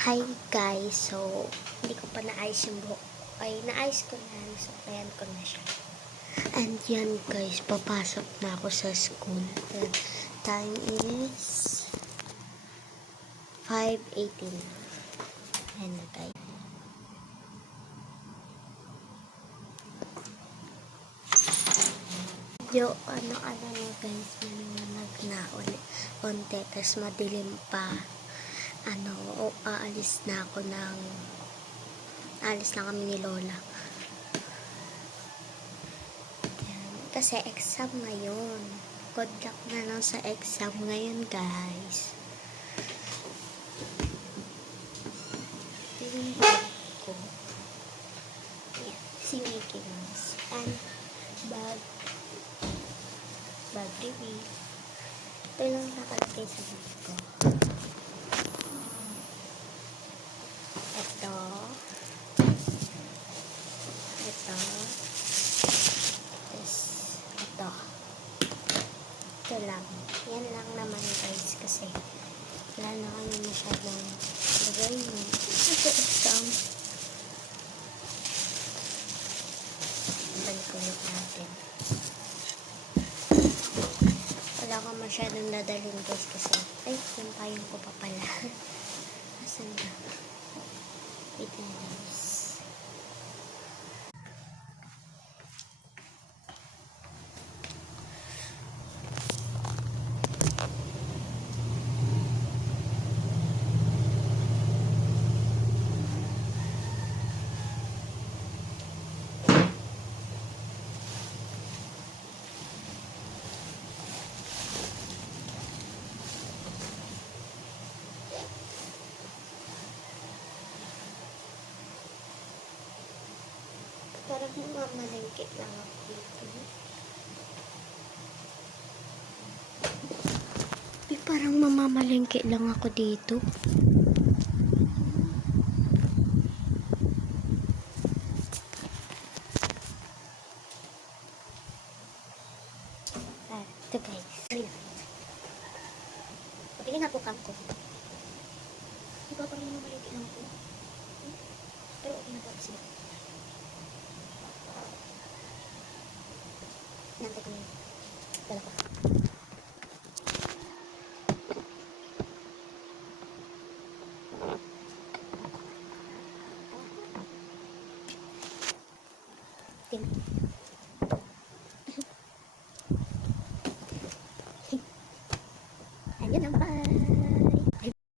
Hi guys, so hindi ko pa naayos yung buhok ko. Ay, naayos ko na, nasaklayan ko na siya. And yan guys, papasok na ako sa school. And time is 5:18. Ayan na guys. Yo, ano na guys, maliwanag na ulit. Konti, tas madilim pa. Aalis na kami ni Lola. Yan. Kasi exam ngayon. Good luck na lang sa exam ngayon, guys. Ito yung bag ko. Yan. Si Mickey Mouse. And bag review. Ito lang nakalagay sa bag ko. Ito. Ito lang. Yan lang naman guys kasi wala na kami masyadong lagay mo. Ito exam. Balik natin. Wala akong masyadong dadalhin guys kasi yung payong ko pa pala. Asan na? Wait na guys. Parang mamalengke lang ako dito. Parang mamamalengke lang ako dito. Ito guys. Pabili nga po kam ko. Di ba parang mamalengke lang ako? Pero okay na po kasi. Nantay ko na yun. Dala ko. Tin.